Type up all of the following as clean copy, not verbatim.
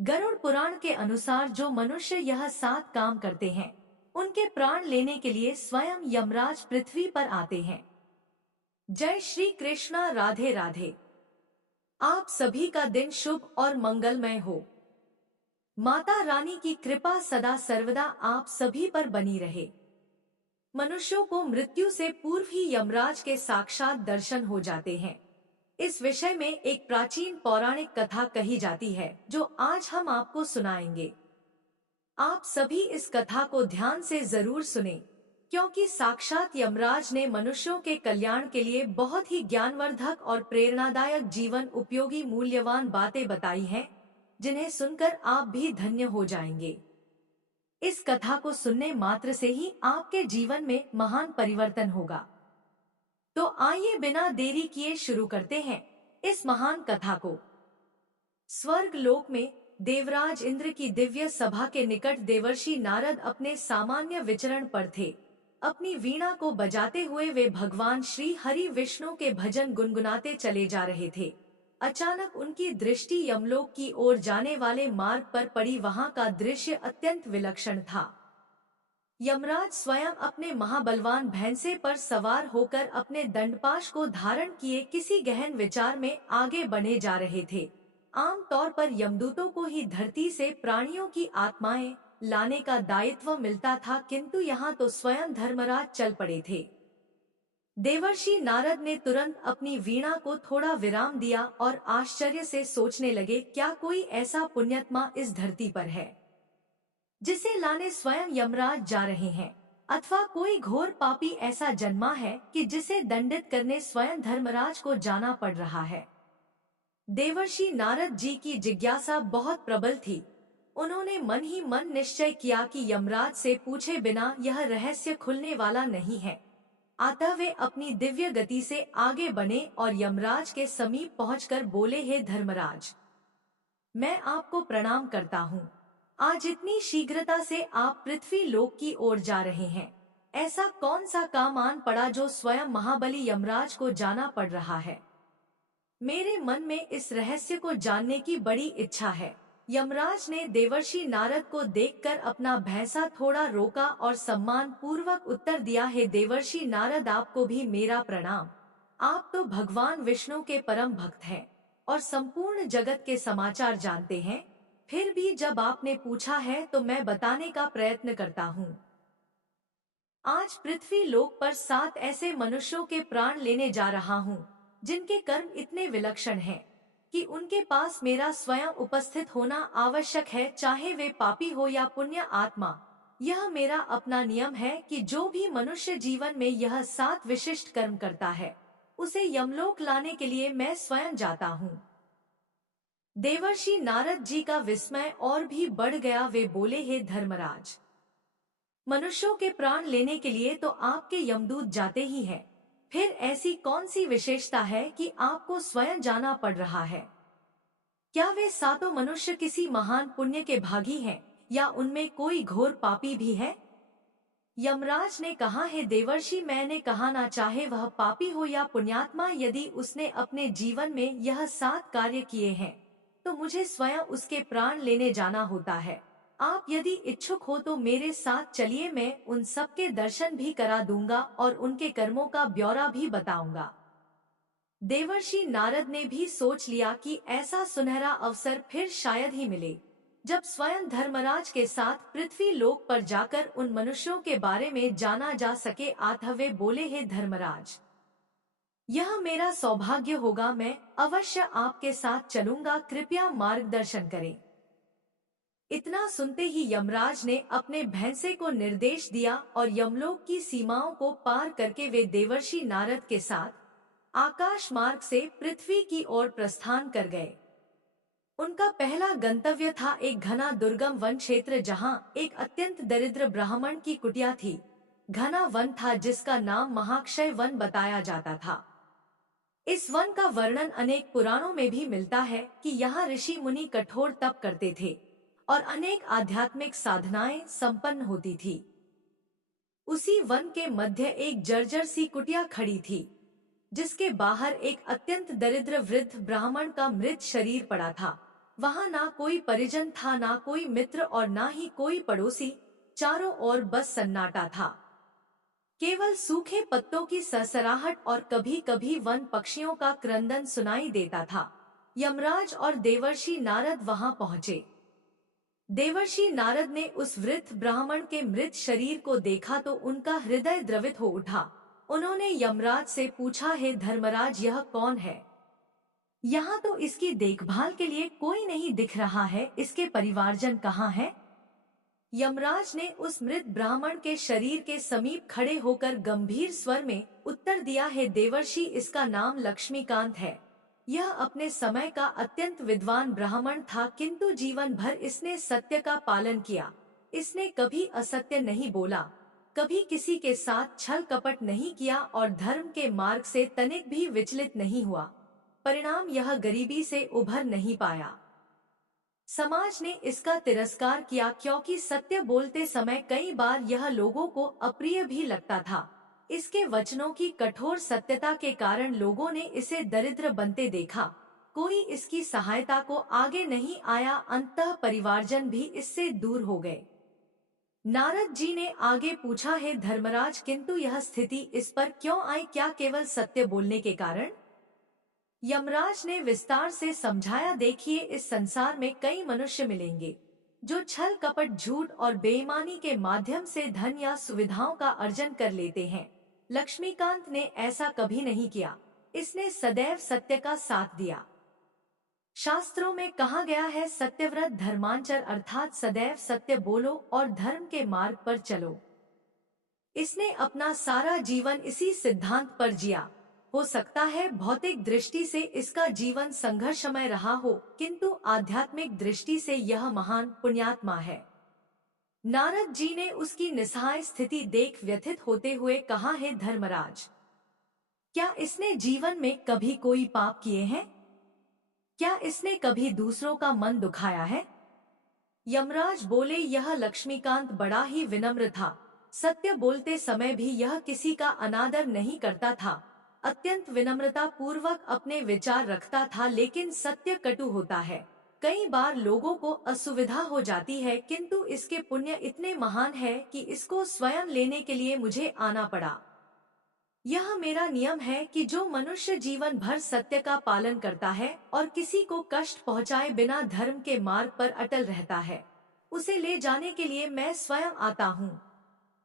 गरुड़ पुराण के अनुसार जो मनुष्य यह 7 काम करते हैं, उनके प्राण लेने के लिए स्वयं यमराज पृथ्वी पर आते हैं। जय श्री कृष्णा। राधे राधे। आप सभी का दिन शुभ और मंगलमय हो। माता रानी की कृपा सदा सर्वदा आप सभी पर बनी रहे। मनुष्यों को मृत्यु से पूर्व ही यमराज के साक्षात दर्शन हो जाते हैं। इस विषय में एक प्राचीन पौराणिक कथा कही जाती है, जो आज हम आपको सुनाएंगे। आप सभी इस कथा को ध्यान से जरूर सुनें, क्योंकि साक्षात यमराज ने मनुष्यों के कल्याण के लिए बहुत ही ज्ञानवर्धक और प्रेरणादायक जीवन उपयोगी मूल्यवान बातें बताई हैं, जिन्हें सुनकर आप भी धन्य हो जाएंगे। इस कथा को सुनने मात्र से ही आपके जीवन में महान परिवर्तन होगा। तो आइए बिना देरी किए शुरू करते हैं इस महान कथा को। स्वर्ग लोक में देवराज इंद्र की दिव्य सभा के निकट देवर्षि नारद अपने सामान्य विचरण पर थे। अपनी वीणा को बजाते हुए वे भगवान श्री हरि विष्णु के भजन गुनगुनाते चले जा रहे थे। अचानक उनकी दृष्टि यमलोक की ओर जाने वाले मार्ग पर पड़ी। वहां का दृश्य अत्यंत विलक्षण था। यमराज स्वयं अपने महाबलवान भैंसे पर सवार होकर अपने दंडपाश को धारण किए किसी गहन विचार में आगे बढ़े जा रहे थे। आम तौर पर यमदूतों को ही धरती से प्राणियों की आत्माएं लाने का दायित्व मिलता था, किंतु यहाँ तो स्वयं धर्मराज चल पड़े थे। देवर्षि नारद ने तुरंत अपनी वीणा को थोड़ा विराम दिया और आश्चर्य से सोचने लगे, क्या कोई ऐसा पुण्यात्मा इस धरती पर है जिसे लाने स्वयं यमराज जा रहे हैं, अथवा कोई घोर पापी ऐसा जन्मा है कि जिसे दंडित करने स्वयं धर्मराज को जाना पड़ रहा है। देवर्षि नारद जी की जिज्ञासा बहुत प्रबल थी। उन्होंने मन ही मन निश्चय किया कि यमराज से पूछे बिना यह रहस्य खुलने वाला नहीं है। अतः वे अपनी दिव्य गति से आगे बढ़े और यमराज के समीप पहुंचकर बोले, हे धर्मराज, मैं आपको प्रणाम करता हूँ। आज इतनी शीघ्रता से आप पृथ्वी लोक की ओर जा रहे हैं। ऐसा कौन सा काम आन पड़ा जो स्वयं महाबली यमराज को जाना पड़ रहा है? मेरे मन में इस रहस्य को जानने की बड़ी इच्छा है। यमराज ने देवर्षि नारद को देखकर अपना भैंसा थोड़ा रोका और सम्मान पूर्वक उत्तर दिया, हे देवर्षि नारद, आपको भी मेरा प्रणाम। आप तो भगवान विष्णु के परम भक्त हैं और संपूर्ण जगत के समाचार जानते हैं। फिर भी जब आपने पूछा है तो मैं बताने का प्रयत्न करता हूँ। आज पृथ्वी लोक पर 7 ऐसे मनुष्यों के प्राण लेने जा रहा हूँ, जिनके कर्म इतने विलक्षण हैं कि उनके पास मेरा स्वयं उपस्थित होना आवश्यक है, चाहे वे पापी हो या पुण्य आत्मा। यह मेरा अपना नियम है कि जो भी मनुष्य जीवन में यह 7 विशिष्ट कर्म करता है, उसे यमलोक लाने के लिए मैं स्वयं जाता हूँ। देवर्षि नारद जी का विस्मय और भी बढ़ गया। वे बोले, हे धर्मराज, मनुष्यों के प्राण लेने के लिए तो आपके यमदूत जाते ही हैं, फिर ऐसी कौन सी विशेषता है कि आपको स्वयं जाना पड़ रहा है? क्या वे 7 मनुष्य किसी महान पुण्य के भागी हैं या उनमें कोई घोर पापी भी है? यमराज ने कहा, हे देवर्षि, मैंने कहा ना, चाहे वह पापी हो या पुण्यात्मा, यदि उसने अपने जीवन में यह 7 कार्य किए हैं तो मुझे स्वयं उसके प्राण लेने जाना होता है। आप यदि इच्छुक हो तो मेरे साथ चलिए, मैं उन सबके दर्शन भी करा दूंगा और उनके कर्मों का ब्यौरा भी बताऊंगा। देवर्षि नारद ने भी सोच लिया कि ऐसा सुनहरा अवसर फिर शायद ही मिले, जब स्वयं धर्मराज के साथ पृथ्वी लोक पर जाकर उन मनुष्यों के बारे में जाना जा सके। अतः वे बोले, हे धर्मराज, यह मेरा सौभाग्य होगा, मैं अवश्य आपके साथ चलूंगा, कृपया मार्गदर्शन करें। इतना सुनते ही यमराज ने अपने भैंसे को निर्देश दिया और यमलोक की सीमाओं को पार करके वे देवर्षि नारद के साथ आकाश मार्ग से पृथ्वी की ओर प्रस्थान कर गए। उनका पहला गंतव्य था एक घना दुर्गम वन क्षेत्र, जहां एक अत्यंत दरिद्र ब्राह्मण की कुटिया थी। घना वन था जिसका नाम महाक्षय वन बताया जाता था। इस वन का वर्णन अनेक पुराणों में भी मिलता है कि यहाँ ऋषि मुनि कठोर तप करते थे और अनेक आध्यात्मिक साधनाएं संपन्न होती थी। उसी वन के मध्य एक जर्जर सी कुटिया खड़ी थी, जिसके बाहर एक अत्यंत दरिद्र वृद्ध ब्राह्मण का मृत शरीर पड़ा था। वहाँ ना कोई परिजन था, ना कोई मित्र और ना ही कोई पड़ोसी। चारों ओर बस सन्नाटा था। केवल सूखे पत्तों की सरसराहट और कभी कभी वन पक्षियों का क्रंदन सुनाई देता था। यमराज और देवर्षि नारद वहां पहुंचे। देवर्षि नारद ने उस वृद्ध ब्राह्मण के मृत शरीर को देखा तो उनका हृदय द्रवित हो उठा। उन्होंने यमराज से पूछा, हे धर्मराज, यह कौन है? यहाँ तो इसकी देखभाल के लिए कोई नहीं दिख रहा है, इसके परिवारजन कहाँ हैं? यमराज ने उस मृत ब्राह्मण के शरीर के समीप खड़े होकर गंभीर स्वर में उत्तर दिया, है देवर्षि, इसका नाम लक्ष्मीकांत है। यह अपने समय का अत्यंत विद्वान ब्राह्मण था, किंतु जीवन भर इसने सत्य का पालन किया। इसने कभी असत्य नहीं बोला, कभी किसी के साथ छल कपट नहीं किया और धर्म के मार्ग से तनिक भी विचलित नहीं हुआ। परिणाम यह गरीबी से उभर नहीं पाया। समाज ने इसका तिरस्कार किया क्योंकि सत्य बोलते समय कई बार यह लोगों को अप्रिय भी लगता था। इसके वचनों की कठोर सत्यता के कारण लोगों ने इसे दरिद्र बनते देखा। कोई इसकी सहायता को आगे नहीं आया, अंततः परिवारजन भी इससे दूर हो गए। नारद जी ने आगे पूछा, है धर्मराज, किंतु यह स्थिति इस पर क्यों आई? क्या केवल सत्य बोलने के कारण? यमराज ने विस्तार से समझाया, देखिए, इस संसार में कई मनुष्य मिलेंगे जो छल कपट, झूठ और बेईमानी के माध्यम से धन या सुविधाओं का अर्जन कर लेते हैं। लक्ष्मीकांत ने ऐसा कभी नहीं किया। इसने सदैव सत्य का साथ दिया। शास्त्रों में कहा गया है, सत्यव्रत धर्मांचर, अर्थात सदैव सत्य बोलो और धर्म के मार्ग पर चलो। इसने अपना सारा जीवन इसी सिद्धांत पर जिया। हो सकता है भौतिक दृष्टि से इसका जीवन संघर्षमय रहा हो, किंतु आध्यात्मिक दृष्टि से यह महान पुण्यात्मा है। नारद जी ने उसकी निस्सहाय स्थिति देख व्यथित होते हुए कहा, है धर्मराज, क्या इसने जीवन में कभी कोई पाप किए हैं? क्या इसने कभी दूसरों का मन दुखाया है? यमराज बोले, यह लक्ष्मीकांत बड़ा ही विनम्र था। सत्य बोलते समय भी यह किसी का अनादर नहीं करता था। अत्यंत विनम्रता पूर्वक अपने विचार रखता था, लेकिन सत्य कटु होता है। कई बार लोगों को असुविधा हो जाती है, किंतु इसके पुण्य इतने महान है कि इसको स्वयं लेने के लिए मुझे आना पड़ा। यह मेरा नियम है कि जो मनुष्य जीवन भर सत्य का पालन करता है और किसी को कष्ट पहुंचाए बिना धर्म के मार्ग पर अटल रहता है, उसे ले जाने के लिए मैं स्वयं आता हूँ,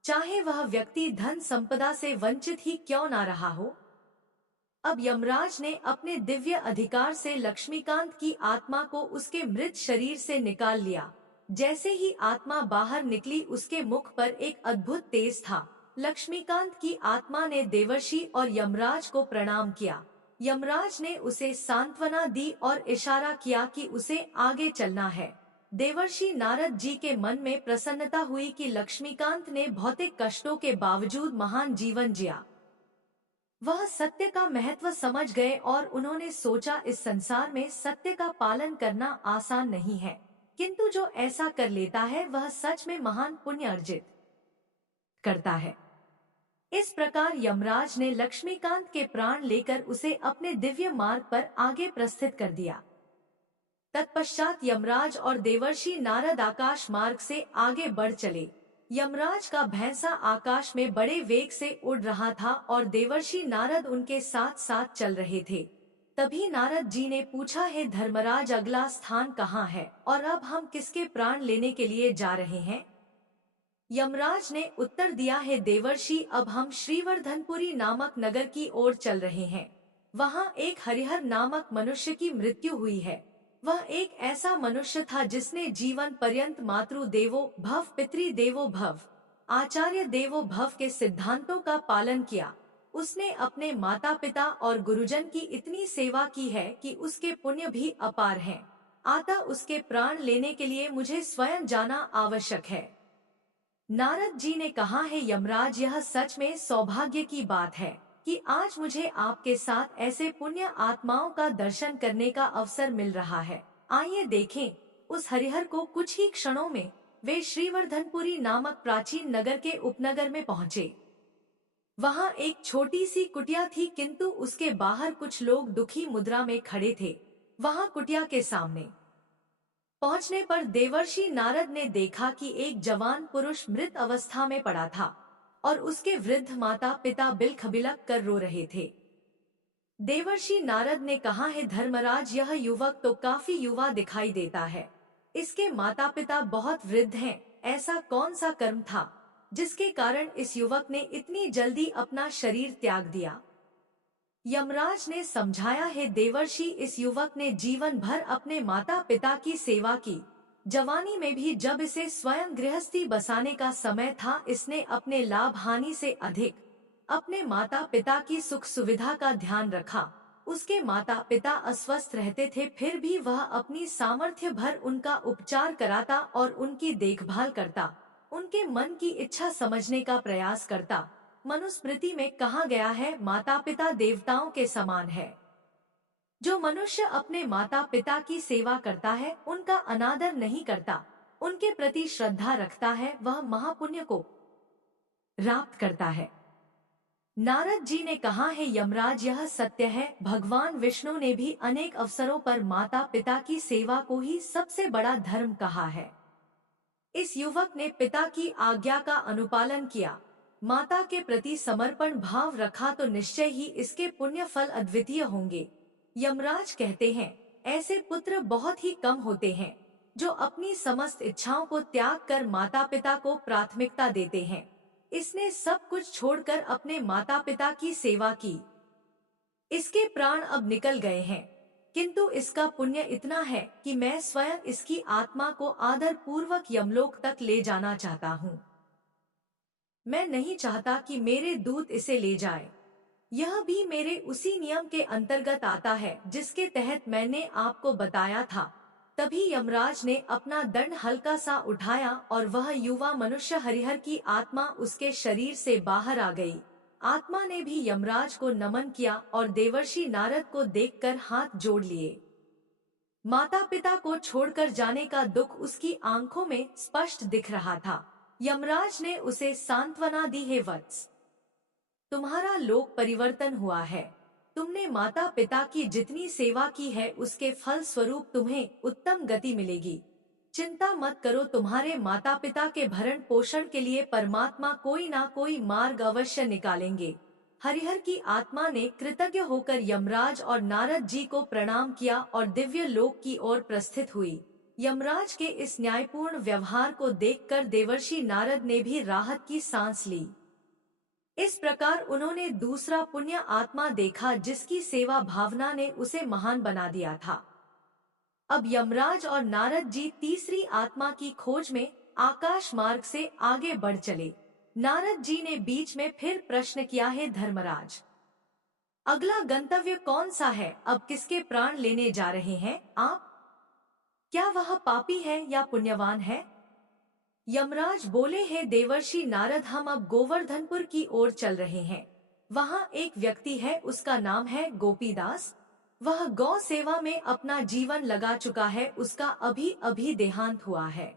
चाहे वह व्यक्ति धन संपदा से वंचित ही क्यों ना रहा हो। अब यमराज ने अपने दिव्य अधिकार से लक्ष्मीकांत की आत्मा को उसके मृत शरीर से निकाल लिया। जैसे ही आत्मा बाहर निकली, उसके मुख पर एक अद्भुत तेज था। लक्ष्मीकांत की आत्मा ने देवर्षि और यमराज को प्रणाम किया। यमराज ने उसे सांत्वना दी और इशारा किया कि उसे आगे चलना है। देवर्षि नारद जी के मन में प्रसन्नता हुई कि लक्ष्मीकांत ने भौतिक कष्टों के बावजूद महान जीवन जिया। वह सत्य का महत्व समझ गए और उन्होंने सोचा, इस संसार में सत्य का पालन करना आसान नहीं है, किंतु जो ऐसा कर लेता है वह सच में महान पुण्य अर्जित करता है। इस प्रकार यमराज ने लक्ष्मीकांत के प्राण लेकर उसे अपने दिव्य मार्ग पर आगे प्रस्थित कर दिया। तत्पश्चात यमराज और देवर्षि नारद आकाश मार्ग से आगे बढ़ चले। यमराज का भैंसा आकाश में बड़े वेग से उड़ रहा था और देवर्षि नारद उनके साथ साथ चल रहे थे। तभी नारद जी ने पूछा, है धर्मराज, अगला स्थान कहाँ है और अब हम किसके प्राण लेने के लिए जा रहे हैं? यमराज ने उत्तर दिया, है देवर्षि, अब हम श्रीवर्धनपुरी नामक नगर की ओर चल रहे हैं। वहाँ एक हरिहर नामक मनुष्य की मृत्यु हुई है। वह एक ऐसा मनुष्य था जिसने जीवन पर्यंत मातृ देवो भव, पितृ देवो भव, आचार्य देवो भव के सिद्धांतों का पालन किया। उसने अपने माता पिता और गुरुजन की इतनी सेवा की है कि उसके पुण्य भी अपार हैं। अतः उसके प्राण लेने के लिए मुझे स्वयं जाना आवश्यक है। नारद जी ने कहा, है यमराज, यह सच में सौभाग्य की बात है कि आज मुझे आपके साथ ऐसे पुण्य आत्माओं का दर्शन करने का अवसर मिल रहा है। आइए देखें उस हरिहर को। कुछ ही क्षणों में वे श्रीवर्धनपुरी नामक प्राचीन नगर के उपनगर में पहुँचे। वहाँ एक छोटी सी कुटिया थी, किंतु उसके बाहर कुछ लोग दुखी मुद्रा में खड़े थे। वहाँ कुटिया के सामने पहुंचने पर देवर्षि नारद ने देखा कि एक जवान पुरुष मृत अवस्था में पड़ा था और उसके वृद्ध माता पिता बिलख बिलख कर रो रहे थे। देवर्षि नारद ने कहा, है धर्मराज, यह युवक तो काफी युवा दिखाई देता है। इसके माता पिता बहुत वृद्ध हैं। ऐसा कौन सा कर्म था जिसके कारण इस युवक ने इतनी जल्दी अपना शरीर त्याग दिया? यमराज ने समझाया, है देवर्षि, इस युवक ने जीवन भर अपने माता पिता की सेवा की। जवानी में भी जब इसे स्वयं गृहस्थी बसाने का समय था, इसने अपने लाभ हानि से अधिक अपने माता पिता की सुख सुविधा का ध्यान रखा। उसके माता पिता अस्वस्थ रहते थे, फिर भी वह अपनी सामर्थ्य भर उनका उपचार कराता और उनकी देखभाल करता, उनके मन की इच्छा समझने का प्रयास करता। मनुस्मृति में कहा गया है, माता पिता देवताओं के समान है। जो मनुष्य अपने माता पिता की सेवा करता है, उनका अनादर नहीं करता, उनके प्रति श्रद्धा रखता है, वह महापुण्य को प्राप्त करता है। नारद जी ने कहा, है यमराज, यह सत्य है। भगवान विष्णु ने भी अनेक अवसरों पर माता पिता की सेवा को ही सबसे बड़ा धर्म कहा है। इस युवक ने पिता की आज्ञा का अनुपालन किया, माता के प्रति समर्पण भाव रखा, तो निश्चय ही इसके पुण्य फल अद्वितीय होंगे। यमराज कहते हैं, ऐसे पुत्र बहुत ही कम होते हैं जो अपनी समस्त इच्छाओं को त्याग कर माता पिता को प्राथमिकता देते हैं। इसने सब कुछ छोड़कर अपने माता पिता की सेवा की। इसके प्राण अब निकल गए हैं, किंतु इसका पुण्य इतना है कि मैं स्वयं इसकी आत्मा को आदर पूर्वक यमलोक तक ले जाना चाहता हूँ। मैं नहीं चाहता कि मेरे दूत इसे ले जाए। यह भी मेरे उसी नियम के अंतर्गत आता है जिसके तहत मैंने आपको बताया था। तभी यमराज ने अपना दंड हल्का सा उठाया और वह युवा मनुष्य हरिहर की आत्मा उसके शरीर से बाहर आ गई। आत्मा ने भी यमराज को नमन किया और देवर्षि नारद को देखकर हाथ जोड़ लिए। माता पिता को छोड़कर जाने का दुख उसकी आंखों में स्पष्ट दिख रहा था। यमराज ने उसे सांत्वना दी, है वत्स, तुम्हारा लोक परिवर्तन हुआ है। तुमने माता पिता की जितनी सेवा की है उसके फल स्वरूप तुम्हें उत्तम गति मिलेगी। चिंता मत करो, तुम्हारे माता पिता के भरण पोषण के लिए परमात्मा कोई ना कोई मार्ग अवश्य निकालेंगे। हरिहर की आत्मा ने कृतज्ञ होकर यमराज और नारद जी को प्रणाम किया और दिव्य लोक की ओर प्रस्थित हुई। यमराज के इस न्यायपूर्ण व्यवहार को देखकर देवर्षि नारद ने भी राहत की सांस ली। इस प्रकार उन्होंने दूसरा पुण्य आत्मा देखा जिसकी सेवा भावना ने उसे महान बना दिया था। अब यमराज और नारद जी तीसरी आत्मा की खोज में आकाश मार्ग से आगे बढ़ चले। नारद जी ने बीच में फिर प्रश्न किया, है धर्मराज, अगला गंतव्य कौन सा है? अब किसके प्राण लेने जा रहे हैं आप? क्या वह पापी है या पुण्यवान है? यमराज बोले, हैं देवर्षि नारद, हम अब गोवर्धनपुर की ओर चल रहे हैं। वहाँ एक व्यक्ति है, उसका नाम है गोपीदास। वह गौ सेवा में अपना जीवन लगा चुका है, उसका अभी अभी देहांत हुआ है।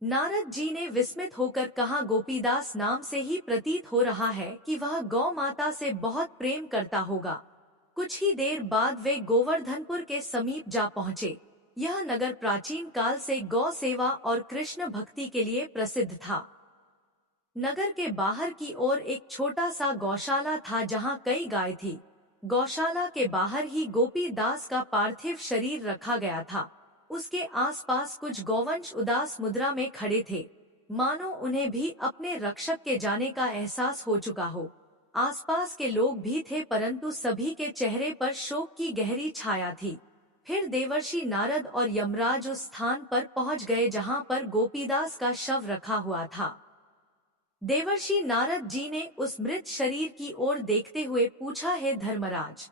नारद जी ने विस्मित होकर कहा, गोपीदास नाम से ही प्रतीत हो रहा है कि वह गौ माता से बहुत प्रेम करता होगा। कुछ ही देर बाद वे गोवर्धनपुर के समीप जा पहुँचे। यह नगर प्राचीन काल से गौ सेवा और कृष्ण भक्ति के लिए प्रसिद्ध था। नगर के बाहर की ओर एक छोटा सा गौशाला था जहाँ कई गाय थी। गौशाला के बाहर ही गोपी दास का पार्थिव शरीर रखा गया था। उसके आसपास कुछ गौवंश उदास मुद्रा में खड़े थे, मानो उन्हें भी अपने रक्षक के जाने का एहसास हो चुका हो। आसपास के लोग भी थे, परंतु सभी के चेहरे पर शोक की गहरी छाया थी। फिर देवर्षि नारद और यमराज उस स्थान पर पहुंच गए जहां पर गोपीदास का शव रखा हुआ था। देवर्षि नारद जी ने उस मृत शरीर की ओर देखते हुए पूछा, है धर्मराज,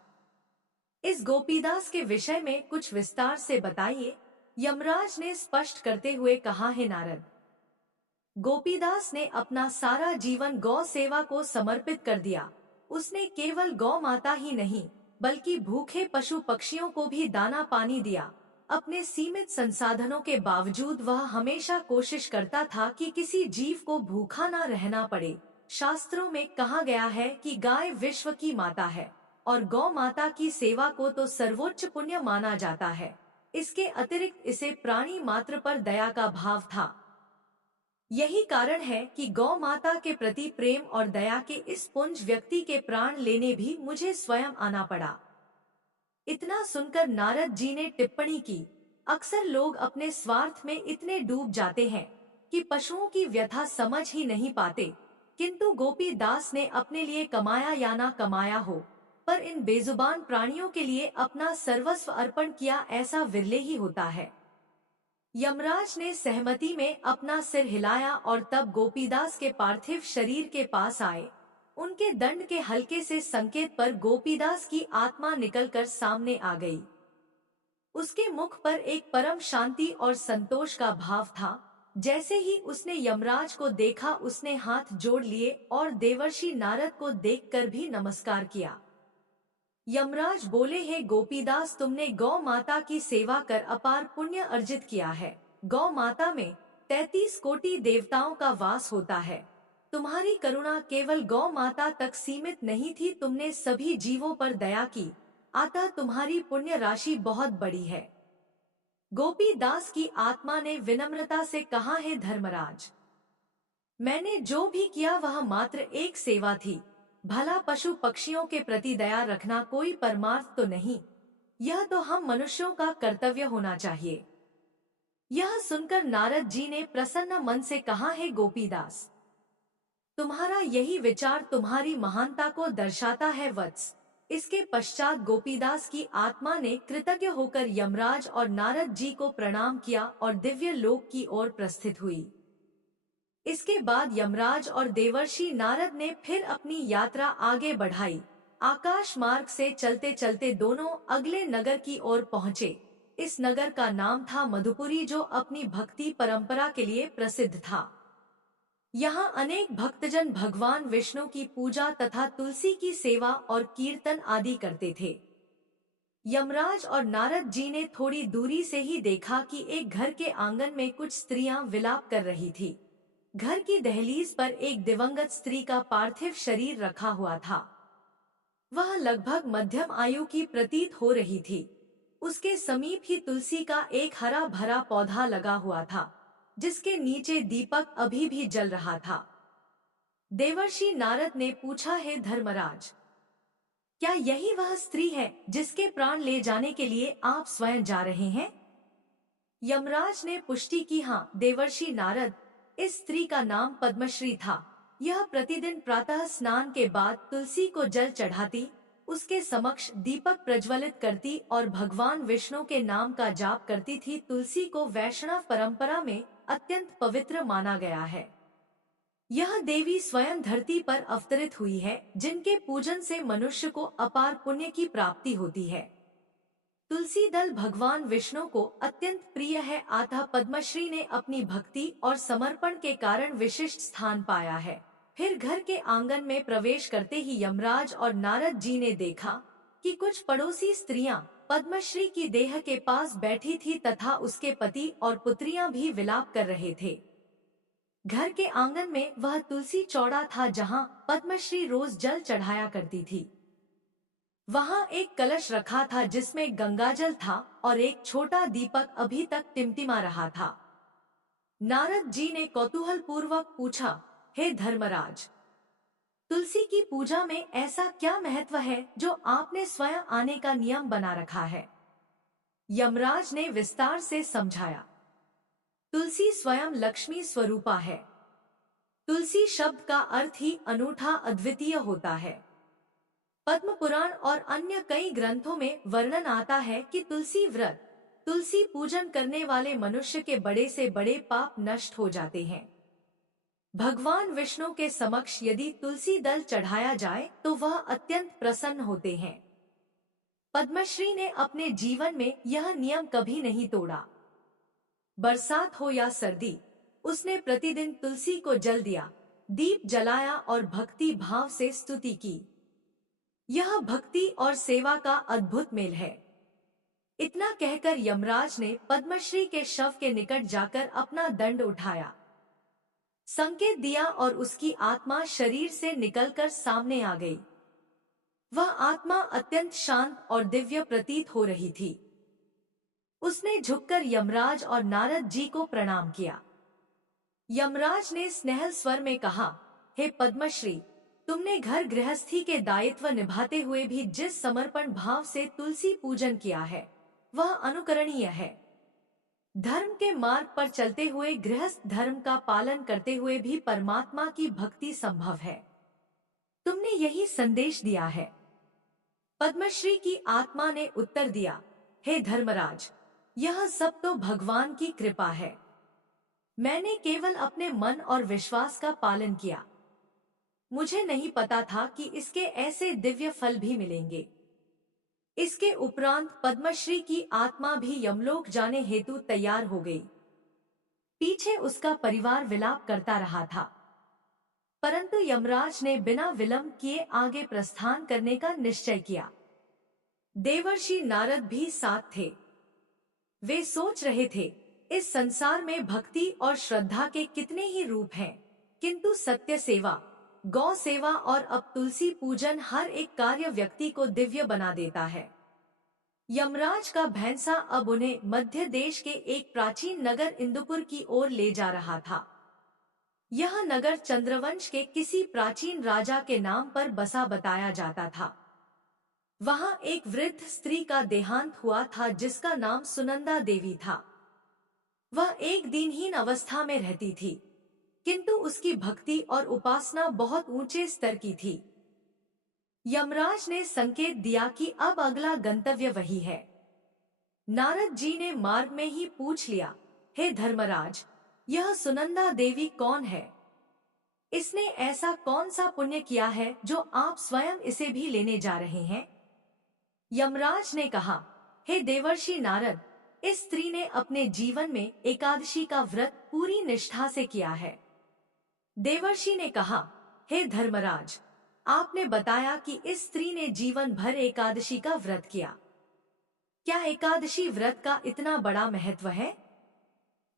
इस गोपीदास के विषय में कुछ विस्तार से बताइए। यमराज ने स्पष्ट करते हुए कहा, है नारद, गोपीदास ने अपना सारा जीवन गौ सेवा को समर्पित कर दिया। उसने केवल गौ माता ही नहीं बल्कि भूखे पशु पक्षियों को भी दाना पानी दिया। अपने सीमित संसाधनों के बावजूद वह हमेशा कोशिश करता था कि किसी जीव को भूखा न रहना पड़े। शास्त्रों में कहा गया है कि गाय विश्व की माता है और गौ माता की सेवा को तो सर्वोच्च पुण्य माना जाता है। इसके अतिरिक्त इसे प्राणी मात्र पर दया का भाव था। यही कारण है कि गौ माता के प्रति प्रेम और दया के इस पुंज व्यक्ति के प्राण लेने भी मुझे स्वयं आना पड़ा। इतना सुनकर नारद जी ने टिप्पणी की, अक्सर लोग अपने स्वार्थ में इतने डूब जाते हैं कि पशुओं की व्यथा समझ ही नहीं पाते, किंतु गोपी दास ने अपने लिए कमाया या ना कमाया हो, पर इन बेजुबान प्राणियों के लिए अपना सर्वस्व अर्पण किया, ऐसा विरले ही होता है। यमराज ने सहमति में अपना सिर हिलाया और तब गोपीदास के पार्थिव शरीर के पास आए। उनके दंड के हल्के से संकेत पर गोपीदास की आत्मा निकलकर सामने आ गई। उसके मुख पर एक परम शांति और संतोष का भाव था। जैसे ही उसने यमराज को देखा, उसने हाथ जोड़ लिए और देवर्षि नारद को देखकर भी नमस्कार किया। यमराज बोले, हे गोपीदास, तुमने गौ माता की सेवा कर अपार पुण्य अर्जित किया है। गौ माता में 33 कोटि देवताओं का वास होता है। तुम्हारी करुणा केवल गौ माता तक सीमित नहीं थी, तुमने सभी जीवों पर दया की, अतः तुम्हारी पुण्य राशि बहुत बड़ी है। गोपीदास की आत्मा ने विनम्रता से कहा, हे धर्मराज, मैंने जो भी किया वह मात्र एक सेवा थी। भला पशु पक्षियों के प्रति दया रखना कोई परमार्थ तो नहीं, यह तो हम मनुष्यों का कर्तव्य होना चाहिए। यह सुनकर नारद जी ने प्रसन्न मन से कहा, हे गोपीदास, तुम्हारा यही विचार तुम्हारी महानता को दर्शाता है वत्स। इसके पश्चात गोपीदास की आत्मा ने कृतज्ञ होकर यमराज और नारद जी को प्रणाम किया और दिव्य लोक की ओर प्रस्थित हुई। इसके बाद यमराज और देवर्षि नारद ने फिर अपनी यात्रा आगे बढ़ाई। आकाश मार्ग से चलते चलते दोनों अगले नगर की ओर पहुँचे। इस नगर का नाम था मधुपुरी, जो अपनी भक्ति परंपरा के लिए प्रसिद्ध था। यहाँ अनेक भक्तजन भगवान विष्णु की पूजा तथा तुलसी की सेवा और कीर्तन आदि करते थे। यमराज और नारद जी ने थोड़ी दूरी से ही देखा कि एक घर के आंगन में कुछ स्त्रियां विलाप कर रही थी। घर की दहलीज पर एक दिवंगत स्त्री का पार्थिव शरीर रखा हुआ था। वह लगभग मध्यम आयु की प्रतीत हो रही थी। उसके समीप ही तुलसी का एक हरा भरा पौधा लगा हुआ था, जिसके नीचे दीपक अभी भी जल रहा था। देवर्षि नारद ने पूछा, हे धर्मराज, क्या यही वह स्त्री है जिसके प्राण ले जाने के लिए आप स्वयं जा रहे हैं? यमराज ने पुष्टि की, हाँ देवर्षि नारद, इस स्त्री का नाम पद्मश्री था। यह प्रतिदिन प्रातः स्नान के बाद तुलसी को जल चढ़ाती, उसके समक्ष दीपक प्रज्वलित करती और भगवान विष्णु के नाम का जाप करती थी। तुलसी को वैष्णव परंपरा में अत्यंत पवित्र माना गया है। यह देवी स्वयं धरती पर अवतरित हुई है, जिनके पूजन से मनुष्य को अपार पुण्य की प्राप्ति होती है। तुलसी दल भगवान विष्णु को अत्यंत प्रिय है, अतः पद्मश्री ने अपनी भक्ति और समर्पण के कारण विशिष्ट स्थान पाया है। फिर घर के आंगन में प्रवेश करते ही यमराज और नारद जी ने देखा कि कुछ पड़ोसी स्त्रियां पद्मश्री की देह के पास बैठी थी तथा उसके पति और पुत्रियां भी विलाप कर रहे थे। घर के आंगन में वह तुलसी चौड़ा था जहां पद्मश्री रोज जल चढ़ाया करती थी। वहां एक कलश रखा था जिसमें गंगाजल था और एक छोटा दीपक अभी तक टिमटिमा रहा था। नारद जी ने कौतूहल पूर्वक पूछा, हे धर्मराज, तुलसी की पूजा में ऐसा क्या महत्व है जो आपने स्वयं आने का नियम बना रखा है? यमराज ने विस्तार से समझाया, तुलसी स्वयं लक्ष्मी स्वरूपा है। तुलसी शब्द का अर्थ ही अनूठा, अद्वितीय होता है। पद्म पुराण और अन्य कई ग्रंथों में वर्णन आता है कि तुलसी व्रत, तुलसी पूजन करने वाले मनुष्य के बड़े से बड़े पाप नष्ट हो जाते हैं। भगवान विष्णु के समक्ष यदि तुलसी दल चढ़ाया जाए तो वह अत्यंत प्रसन्न होते हैं। पद्मश्री ने अपने जीवन में यह नियम कभी नहीं तोड़ा। बरसात हो या सर्दी, उसने प्रतिदिन तुलसी को जल दिया, दीप जलाया और भक्ति भाव से स्तुति की। यह भक्ति और सेवा का अद्भुत मेल है। इतना कहकर यमराज ने पद्मश्री के शव के निकट जाकर अपना दंड उठाया, संकेत दिया और उसकी आत्मा शरीर से निकलकर सामने आ गई। वह आत्मा अत्यंत शांत और दिव्य प्रतीत हो रही थी। उसने झुककर यमराज और नारद जी को प्रणाम किया। यमराज ने स्नेहल स्वर में कहा, हे पद्मश्री, तुमने घर गृहस्थी के दायित्व निभाते हुए भी जिस समर्पण भाव से तुलसी पूजन किया है वह अनुकरणीय है। धर्म के मार्ग पर चलते हुए गृहस्थ धर्म का पालन करते हुए भी परमात्मा की भक्ति संभव है। तुमने यही संदेश दिया है। पद्मश्री की आत्मा ने उत्तर दिया, हे धर्मराज, यह सब तो भगवान की कृपा है। मैंने केवल अपने मन और विश्वास का पालन किया। मुझे नहीं पता था कि इसके ऐसे दिव्य फल भी मिलेंगे। इसके उपरांत पद्मश्री की आत्मा भी यमलोक जाने हेतु तैयार हो गई। पीछे उसका परिवार विलाप करता रहा था, परंतु यमराज ने बिना विलंब किए आगे प्रस्थान करने का निश्चय किया। देवर्षि नारद भी साथ थे। वे सोच रहे थे, इस संसार में भक्ति और श्रद्धा के कितने ही रूप हैं, किंतु सत्य सेवा, गौ सेवा और अब तुलसी पूजन हर एक कार्य व्यक्ति को दिव्य बना देता है। यमराज का भैंसा अब उन्हें मध्य देश के एक प्राचीन नगर इंदुपुर की ओर ले जा रहा था। यह नगर चंद्रवंश के किसी प्राचीन राजा के नाम पर बसा बताया जाता था। वहां एक वृद्ध स्त्री का देहांत हुआ था जिसका नाम सुनंदा देवी था। वह एक दिनहीन अवस्था में रहती थी, किंतु उसकी भक्ति और उपासना बहुत ऊंचे स्तर की थी। यमराज ने संकेत दिया कि अब अगला गंतव्य वही है। नारद जी ने मार्ग में ही पूछ लिया, हे धर्मराज, यह सुनंदा देवी कौन है? इसने ऐसा कौन सा पुण्य किया है जो आप स्वयं इसे भी लेने जा रहे हैं? यमराज ने कहा, हे देवर्षि नारद, इस स्त्री ने अपने जीवन में एकादशी का व्रत पूरी निष्ठा से किया है। देवर्षि ने कहा, हे धर्मराज, आपने बताया कि इस स्त्री ने जीवन भर एकादशी का व्रत किया। क्या एकादशी व्रत का इतना बड़ा महत्व है?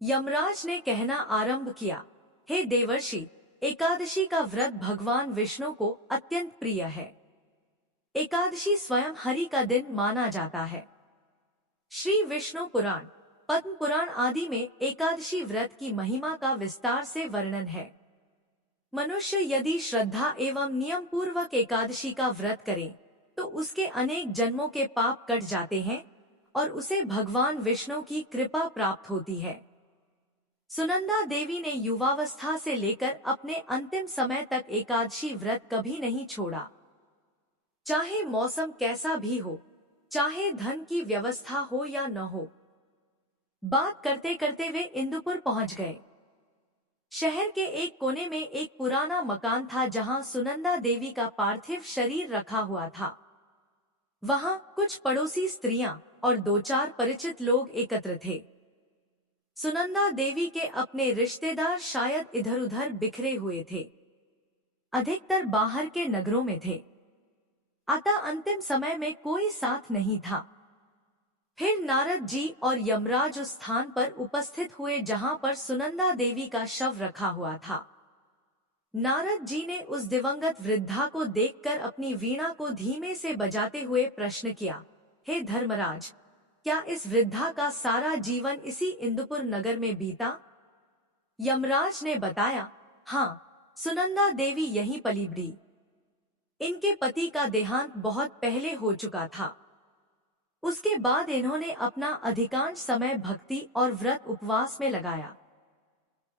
यमराज ने कहना आरंभ किया, हे देवर्षि, एकादशी का व्रत भगवान विष्णु को अत्यंत प्रिय है। एकादशी स्वयं हरि का दिन माना जाता है। श्री विष्णु पुराण, पद्म पुराण आदि में एकादशी व्रत की महिमा का विस्तार से वर्णन है। मनुष्य यदि श्रद्धा एवं नियम पूर्वक एकादशी का व्रत करे तो उसके अनेक जन्मों के पाप कट जाते हैं और उसे भगवान विष्णु की कृपा प्राप्त होती है। सुनंदा देवी ने युवावस्था से लेकर अपने अंतिम समय तक एकादशी व्रत कभी नहीं छोड़ा। चाहे मौसम कैसा भी हो, चाहे धन की व्यवस्था हो या न हो। बात करते करते वे इंदुपुर पहुंच गए। शहर के एक कोने में एक पुराना मकान था जहां सुनंदा देवी का पार्थिव शरीर रखा हुआ था। वहां कुछ पड़ोसी स्त्रियां और दो चार परिचित लोग एकत्र थे। सुनंदा देवी के अपने रिश्तेदार शायद इधर उधर बिखरे हुए थे। अधिकतर बाहर के नगरों में थे। अतः अंतिम समय में कोई साथ नहीं था। फिर नारद जी और यमराज उस स्थान पर उपस्थित हुए जहां पर सुनंदा देवी का शव रखा हुआ था। नारद जी ने उस दिवंगत वृद्धा को देखकर अपनी वीणा को धीमे से बजाते हुए प्रश्न किया, हे धर्मराज, क्या इस वृद्धा का सारा जीवन इसी इंदुपुर नगर में बीता? यमराज ने बताया, हाँ, सुनंदा देवी यहीं पली बढ़ी। इनके पति का देहांत बहुत पहले हो चुका था। उसके बाद इन्होंने अपना अधिकांश समय भक्ति और व्रत उपवास में लगाया।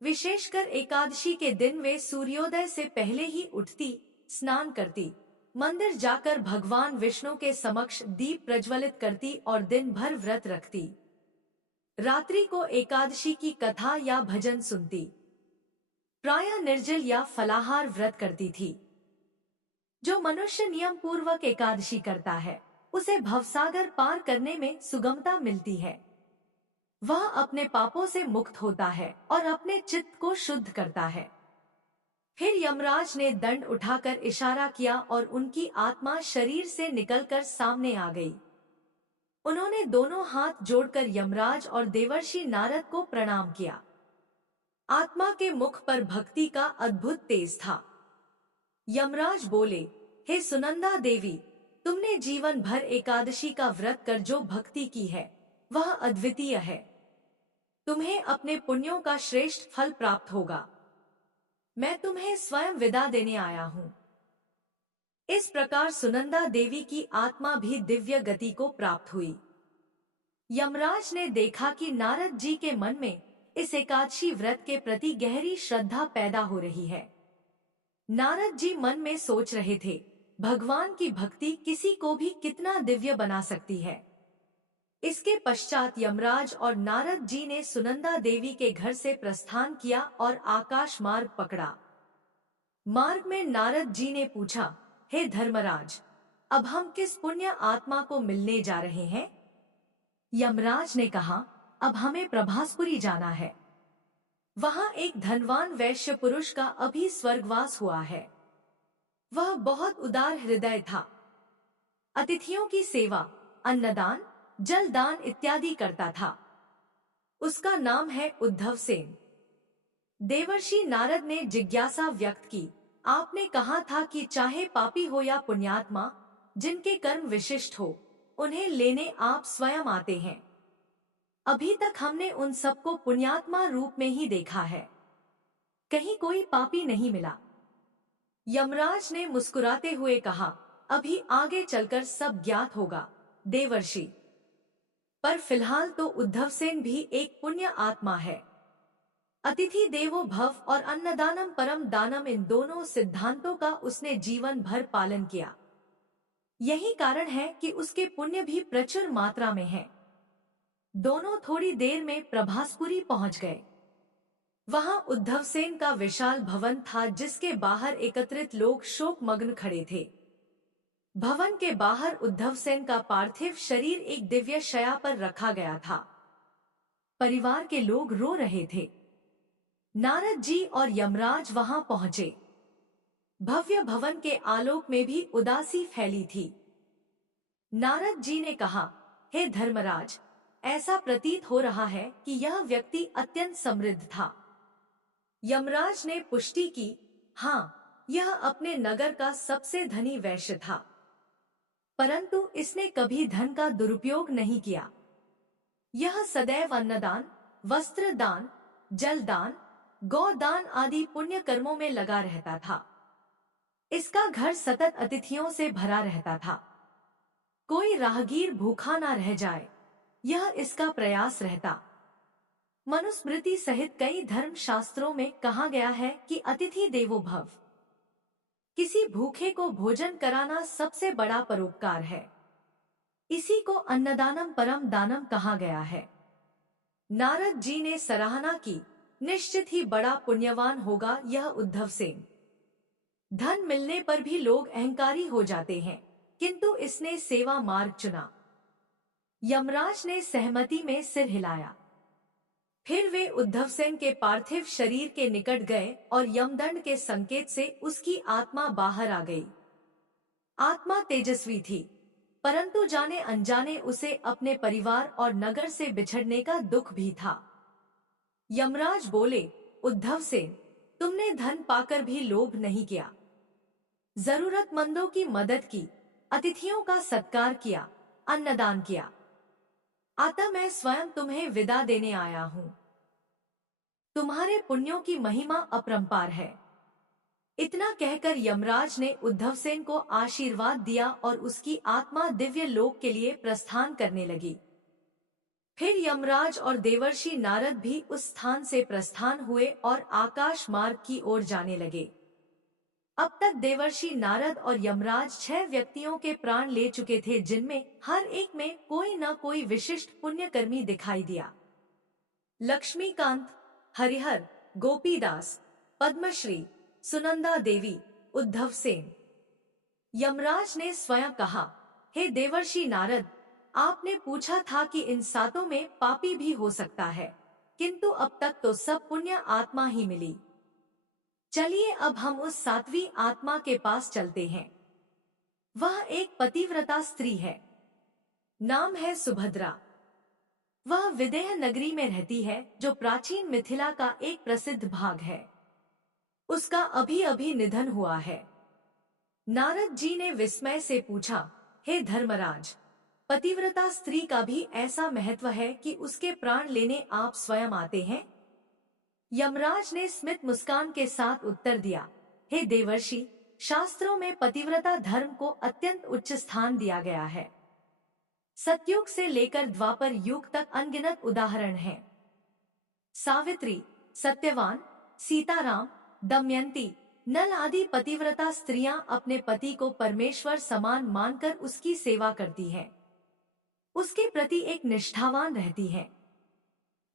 विशेषकर एकादशी के दिन वे सूर्योदय से पहले ही उठती, स्नान करती, मंदिर जाकर भगवान विष्णु के समक्ष दीप प्रज्वलित करती और दिन भर व्रत रखती। रात्रि को एकादशी की कथा या भजन सुनती। प्रायः निर्जल या फलाहार व्रत करती थी। जो मनुष्य नियम पूर्वक एकादशी करता है उसे भवसागर पार करने में सुगमता मिलती है। वह अपने पापों से मुक्त होता है और अपने चित्त को शुद्ध करता है। फिर यमराज ने दंड उठाकर इशारा किया और उनकी आत्मा शरीर से निकलकर सामने आ गई। उन्होंने दोनों हाथ जोड़कर यमराज और देवर्षि नारद को प्रणाम किया। आत्मा के मुख पर भक्ति का अद्भुत तेज था। यमराज बोले, हे सुनंदा देवी, तुमने जीवन भर एकादशी का व्रत कर जो भक्ति की है वह अद्वितीय है। तुम्हें अपने पुण्यों का श्रेष्ठ फल प्राप्त होगा। मैं तुम्हें स्वयं विदा देने आया हूँ। इस प्रकार सुनंदा देवी की आत्मा भी दिव्य गति को प्राप्त हुई। यमराज ने देखा कि नारद जी के मन में इस एकादशी व्रत के प्रति गहरी श्रद्धा पैदा हो रही है। नारद जी मन में सोच रहे थे, भगवान की भक्ति किसी को भी कितना दिव्य बना सकती है। इसके पश्चात यमराज और नारद जी ने सुनंदा देवी के घर से प्रस्थान किया और आकाश मार्ग पकड़ा। मार्ग में नारद जी ने पूछा, हे धर्मराज, अब हम किस पुण्य आत्मा को मिलने जा रहे हैं? यमराज ने कहा, अब हमें प्रभासपुरी जाना है। वहां एक धनवान वैश्य पुरुष का अभी स्वर्गवास हुआ है। वह बहुत उदार हृदय था। अतिथियों की सेवा, अन्नदान, जलदान इत्यादि करता था। उसका नाम है उद्धव सेन। देवर्षि नारद ने जिज्ञासा व्यक्त की, आपने कहा था कि चाहे पापी हो या पुण्यात्मा, जिनके कर्म विशिष्ट हो, उन्हें लेने आप स्वयं आते हैं। अभी तक हमने उन सबको पुण्यात्मा रूप में ही देखा है, कहीं कोई पापी नहीं मिला। यमराज ने मुस्कुराते हुए कहा, अभी आगे चलकर सब ज्ञात होगा देवर्षि। पर फिलहाल तो उद्धवसेन भी एक पुण्य आत्मा है। अतिथि देवो भव और अन्नदानम परम दानम, इन दोनों सिद्धांतों का उसने जीवन भर पालन किया। यही कारण है कि उसके पुण्य भी प्रचुर मात्रा में है। दोनों थोड़ी देर में प्रभासपुरी पहुंच गए। वहां उद्धवसेन का विशाल भवन था, जिसके बाहर एकत्रित लोग शोकमग्न खड़े थे। भवन के बाहर उद्धवसेन का पार्थिव शरीर एक दिव्य शया पर रखा गया था। परिवार के लोग रो रहे थे। नारद जी और यमराज वहां पहुंचे। भव्य भवन के आलोक में भी उदासी फैली थी। नारद जी ने कहा, हे धर्मराज, ऐसा प्रतीत हो रहा है कि यह व्यक्ति अत्यंत समृद्ध था। यमराज ने पुष्टि की, हाँ, यह अपने नगर का सबसे धनी वैश्य था, परंतु इसने कभी धन का दुरुपयोग नहीं किया। यह सदैव अन्नदान, वस्त्र दान, जलदान, गौदान आदि पुण्य कर्मों में लगा रहता था। इसका घर सतत अतिथियों से भरा रहता था। कोई राहगीर भूखा ना रह जाए, यह इसका प्रयास रहता। मनुस्मृति सहित कई धर्म शास्त्रों में कहा गया है कि अतिथि देवो भव। किसी भूखे को भोजन कराना सबसे बड़ा परोपकार है। इसी को अन्नदानम परम दानम कहा गया है। नारद जी ने सराहना की, निश्चित ही बड़ा पुण्यवान होगा यह उद्धवसेन। धन मिलने पर भी लोग अहंकारी हो जाते हैं, किंतु इसने सेवा मार्ग चुना। यमराज ने सहमति में सिर हिलाया। फिर वे उद्धवसेन के पार्थिव शरीर के निकट गए और यमदंड के संकेत से उसकी आत्मा बाहर आ गई। आत्मा तेजस्वी थी, परंतु जाने अनजाने उसे अपने परिवार और नगर से बिछड़ने का दुख भी था। यमराज बोले, उद्धवसेन, तुमने धन पाकर भी लोभ नहीं किया। जरूरतमंदों की मदद की, अतिथियों का सत्कार किया, अन्नदान किया। अतः मैं स्वयं तुम्हें विदा देने आया हूँ। तुम्हारे पुण्यों की महिमा अपरंपार है। इतना कहकर यमराज ने उद्धवसेन को आशीर्वाद दिया और उसकी आत्मा दिव्य लोक के लिए प्रस्थान करने लगी। फिर यमराज और देवर्षि नारद भी उस स्थान से प्रस्थान हुए और आकाश मार्ग की ओर जाने लगे। अब तक देवर्षि नारद और यमराज 6 व्यक्तियों के प्राण ले चुके थे, जिनमें हर एक में कोई न कोई विशिष्ट पुण्यकर्मी दिखाई दिया। लक्ष्मीकांत, हरिहर, गोपीदास, पद्मश्री, सुनंदा देवी, उद्धवसेन। यमराज ने स्वयं कहा, हे देवर्षि नारद, आपने पूछा था कि इन 7 में पापी भी हो सकता है, किंतु अब तक तो सब पुण्य आत्मा ही मिली। चलिए अब हम उस 7वीं आत्मा के पास चलते हैं। वह एक पतिव्रता स्त्री है, नाम है सुभद्रा। वह विदेह नगरी में रहती है, जो प्राचीन मिथिला का एक प्रसिद्ध भाग है। उसका अभी अभी निधन हुआ है। नारद जी ने विस्मय से पूछा, हे धर्मराज, पतिव्रता स्त्री का भी ऐसा महत्व है कि उसके प्राण लेने आप स्वयं आते हैं? यमराज ने स्मित मुस्कान के साथ उत्तर दिया, हे देवर्षि, शास्त्रों में पतिव्रता धर्म को अत्यंत उच्च स्थान दिया गया है। सतयुग से लेकर द्वापर युग तक अनगिनत उदाहरण हैं। सावित्री, सत्यवान, सीताराम, दमयंती, नल आदि पतिव्रता स्त्रियां अपने पति को परमेश्वर समान मानकर उसकी सेवा करती हैं। उसके प्रति एक निष्ठावान रहती हैं।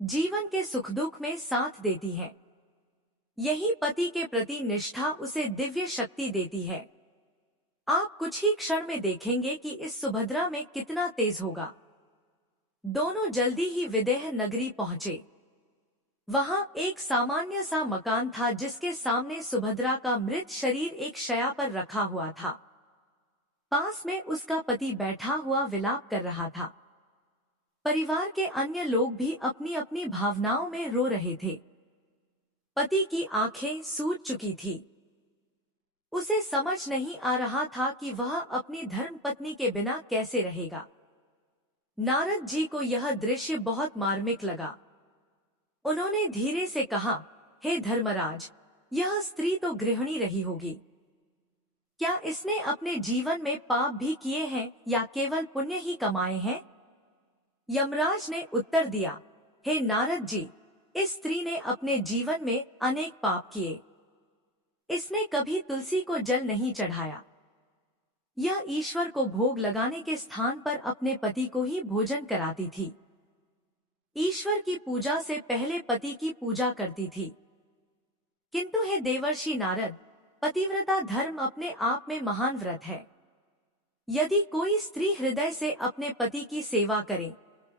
जीवन के सुख दुख में साथ देती हैं। यही पति के प्रति निष्ठा उसे दिव्य शक्ति देती है। आप कुछ ही क्षण में देखेंगे कि इस सुभद्रा में कितना तेज होगा। दोनों जल्दी ही विदेह नगरी पहुंचे। वहां एक सामान्य सा मकान था जिसके सामने सुभद्रा का मृत शरीर एक शया पर रखा हुआ था। पास में उसका पति बैठा हुआ विलाप कर रहा था। परिवार के अन्य लोग भी अपनी अपनी भावनाओं में रो रहे थे। पति की आंखें सूज चुकी थी। उसे समझ नहीं आ रहा था कि वह अपनी धर्मपत्नी के बिना कैसे रहेगा। नारद जी को यह दृश्य बहुत मार्मिक लगा। उन्होंने धीरे से कहा, हे धर्मराज, यह स्त्री तो गृहिणी रही होगी। क्या इसने अपने जीवन में पाप भी किए हैं या केवल पुण्य ही कमाए हैं? यमराज ने उत्तर दिया, हे नारद जी, इस स्त्री ने अपने जीवन में अनेक पाप किए। इसने कभी तुलसी को जल नहीं चढ़ाया। यह ईश्वर को भोग लगाने के स्थान पर अपने पति को ही भोजन कराती थी। ईश्वर की पूजा से पहले पति की पूजा करती थी। किंतु हे देवर्षि नारद, पतिव्रता धर्म अपने आप में महान व्रत है। यदि कोई स्त्री हृदय से अपने पति की सेवा करे,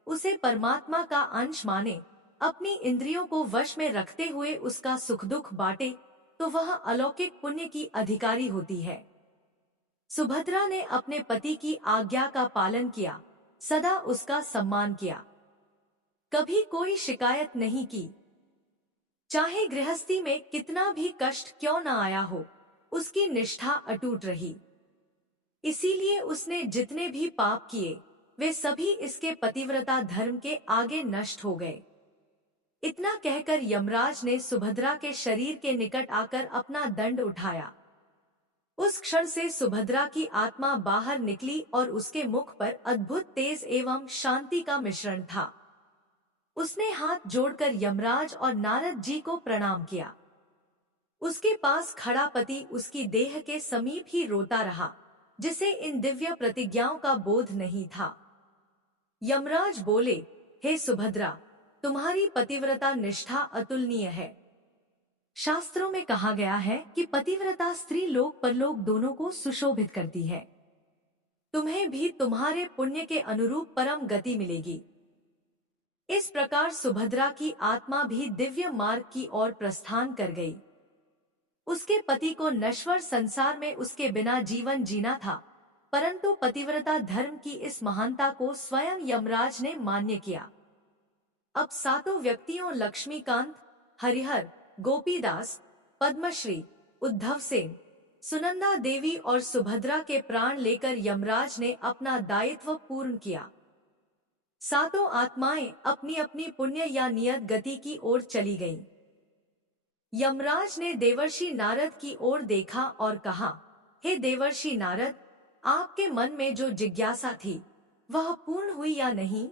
उसे परमात्मा का अंश माने, अपनी इंद्रियों को वश में रखते हुए उसका सुख दुख बांटे, तो वह अलौकिक पुण्य की अधिकारी होती है। सुभद्रा ने अपने पति की आज्ञा का पालन किया, सदा उसका सम्मान किया, कभी कोई शिकायत नहीं की। चाहे गृहस्थी में कितना भी कष्ट क्यों न आया हो, उसकी निष्ठा अटूट रही। इसीलिए उसने जितने भी पाप किए, वे सभी इसके पतिव्रता धर्म के आगे नष्ट हो गए। इतना कहकर यमराज ने सुभद्रा के शरीर के निकट आकर अपना दंड उठाया। उस क्षण से सुभद्रा की आत्मा बाहर निकली और उसके मुख पर अद्भुत तेज एवं शांति का मिश्रण था। उसने हाथ जोड़कर यमराज और नारद जी को प्रणाम किया। उसके पास खड़ा पति उसकी देह के समीप ही रोता रहा, जिसे इन दिव्य प्रतिज्ञाओं का बोध नहीं था। यमराज बोले, हे सुभद्रा, तुम्हारी पतिव्रता निष्ठा अतुलनीय है। शास्त्रों में कहा गया है कि पतिव्रता स्त्री लोक परलोक दोनों को सुशोभित करती है। तुम्हें भी तुम्हारे पुण्य के अनुरूप परम गति मिलेगी। इस प्रकार सुभद्रा की आत्मा भी दिव्य मार्ग की ओर प्रस्थान कर गई। उसके पति को नश्वर संसार में उसके बिना जीवन जीना था, परंतु पतिव्रता धर्म की इस महानता को स्वयं यमराज ने मान्य किया। अब सातों व्यक्तियों लक्ष्मीकांत, हरिहर, गोपीदास, पद्मश्री, उद्धव सेन, सुनंदा देवी और सुभद्रा के प्राण लेकर यमराज ने अपना दायित्व पूर्ण किया। सातों आत्माएं अपनी अपनी पुण्य या नियत गति की ओर चली गईं। यमराज ने देवर्षि नारद की ओर देखा और कहा, हे देवर्षि नारद, आपके मन में जो जिज्ञासा थी, वह पूर्ण हुई या नहीं?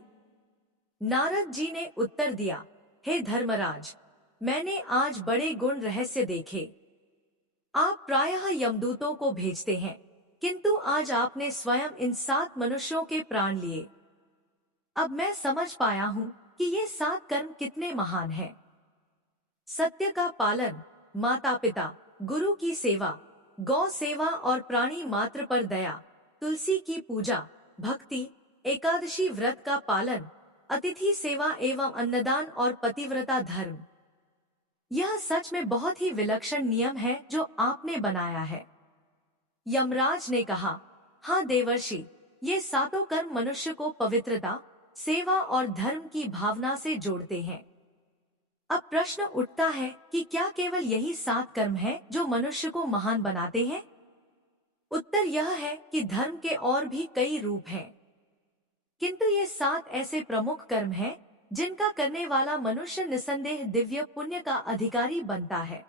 नारद जी ने उत्तर दिया, हे धर्मराज, मैंने आज बड़े गुण रहस्य देखे। आप प्रायः यमदूतों को भेजते हैं, किंतु आज आपने स्वयं इन 7 मनुष्यों के प्राण लिए। अब मैं समझ पाया हूँ कि ये 7 कर्म कितने महान हैं। सत्य का पालन, माता पिता, गुरु की सेवा, गौ सेवा और प्राणी मात्र पर दया, तुलसी की पूजा, भक्ति, एकादशी व्रत का पालन, अतिथि सेवा एवं अन्नदान और पतिव्रता धर्म। यह सच में बहुत ही विलक्षण नियम है जो आपने बनाया है। यमराज ने कहा, हाँ देवर्षि, ये सातों कर्म मनुष्य को पवित्रता, सेवा और धर्म की भावना से जोड़ते हैं। अब प्रश्न उठता है कि क्या केवल यही 7 कर्म हैं जो मनुष्य को महान बनाते हैं? उत्तर यह है कि धर्म के और भी कई रूप हैं। किंतु ये 7 ऐसे प्रमुख कर्म हैं जिनका करने वाला मनुष्य निसंदेह दिव्य पुण्य का अधिकारी बनता है।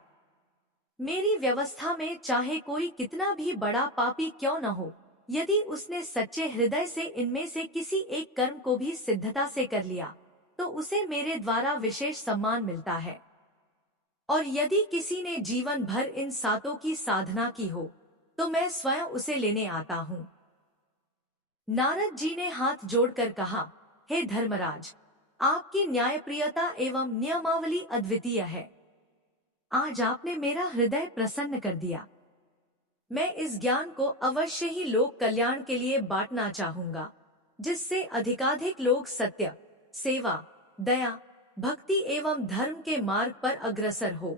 मेरी व्यवस्था में चाहे कोई कितना भी बड़ा पापी क्यों न हो, यदि उसने सच्चे हृदय से इनमें से किसी एक कर्म को भी सिद्धता से कर लिया, तो उसे मेरे द्वारा विशेष सम्मान मिलता है। और यदि किसी ने जीवन भर इन 7 की साधना की हो, तो मैं स्वयं उसे लेने आता हूँ। नारद जी ने हाथ जोड़कर कहा, हे धर्मराज, आपकी न्यायप्रियता एवं नियमावली अद्वितीय है। आज आपने मेरा हृदय प्रसन्न कर दिया। मैं इस ज्ञान को अवश्य ही लोक कल्याण के लिए बांटना चाहूंगा, जिससे अधिकाधिक लोग सत्य, सेवा, दया, भक्ति एवं धर्म के मार्ग पर अग्रसर हो।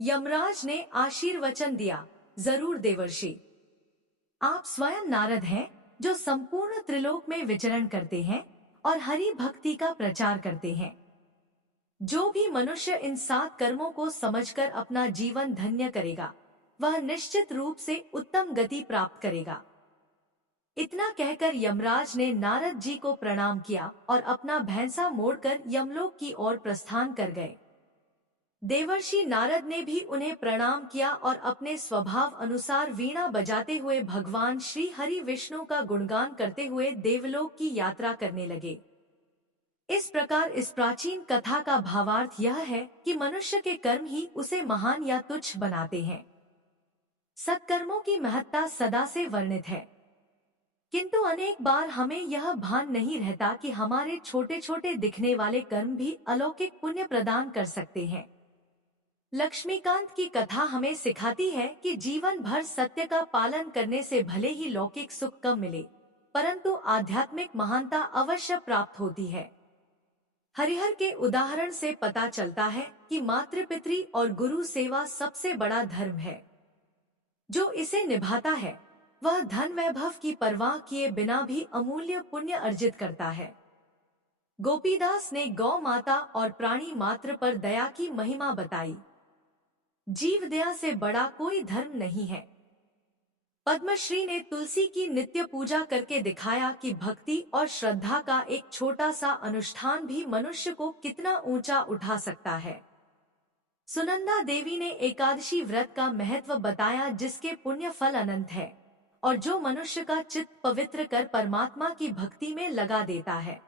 यमराज ने आशीर्वचन दिया, जरूर देवर्षि। आप स्वयं नारद हैं, जो संपूर्ण त्रिलोक में विचरण करते हैं और हरि भक्ति का प्रचार करते हैं। जो भी मनुष्य इन 7 कर्मों को समझकर अपना जीवन धन्य करेगा, वह निश्चित रूप से उत्तम गति प्राप्त करेगा। इतना कहकर यमराज ने नारद जी को प्रणाम किया और अपना भैंसा मोड़कर यमलोक की ओर प्रस्थान कर गए। देवर्षि नारद ने भी उन्हें प्रणाम किया और अपने स्वभाव अनुसार वीणा बजाते हुए भगवान श्री हरि विष्णु का गुणगान करते हुए देवलोक की यात्रा करने लगे। इस प्रकार इस प्राचीन कथा का भावार्थ यह है कि मनुष्य के कर्म ही उसे महान या तुच्छ बनाते हैं। सत्कर्मों की महत्ता सदा से वर्णित है, किंतु अनेक बार हमें यह भान नहीं रहता कि हमारे छोटे छोटे दिखने वाले कर्म भी अलौकिक पुण्य प्रदान कर सकते हैं। लक्ष्मीकांत की कथा हमें सिखाती है कि जीवन भर सत्य का पालन करने से भले ही लौकिक सुख कम मिले, परंतु आध्यात्मिक महानता अवश्य प्राप्त होती है। हरिहर के उदाहरण से पता चलता है कि मातृपितृ और गुरु सेवा सबसे बड़ा धर्म है। जो इसे निभाता है, वह धन वैभव की परवाह किए बिना भी अमूल्य पुण्य अर्जित करता है। गोपीदास ने गौ माता और प्राणी मात्र पर दया की महिमा बताई। जीव दया से बड़ा कोई धर्म नहीं है। पद्मश्री ने तुलसी की नित्य पूजा करके दिखाया कि भक्ति और श्रद्धा का एक छोटा सा अनुष्ठान भी मनुष्य को कितना ऊंचा उठा सकता है। सुनंदा देवी ने एकादशी व्रत का महत्व बताया, जिसके पुण्य फल अनंत है और जो मनुष्य का चित्त पवित्र कर परमात्मा की भक्ति में लगा देता है।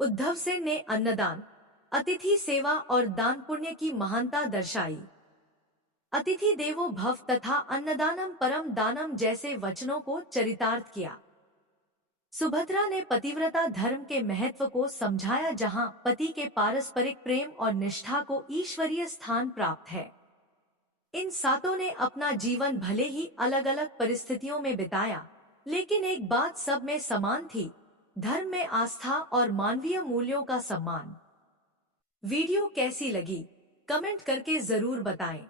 उद्धव सिंह ने अन्नदान, अतिथि सेवा और दान पुण्य की महानता दर्शाई। अतिथि देवो भव तथा अन्नदानम परम दानम जैसे वचनों को चरितार्थ किया। सुभद्रा ने पतिव्रता धर्म के महत्व को समझाया, जहां पति के पारस्परिक प्रेम और निष्ठा को ईश्वरीय स्थान प्राप्त है। इन 7 ने अपना जीवन भले ही अलग अलग परिस्थितियों में बिताया, लेकिन एक बात सब में समान थी, धर्म में आस्था और मानवीय मूल्यों का सम्मान। वीडियो कैसी लगी कमेंट करके जरूर बताएं।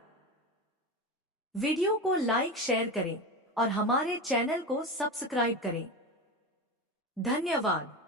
वीडियो को लाइक शेयर करें और हमारे चैनल को सब्सक्राइब करें। धन्यवाद।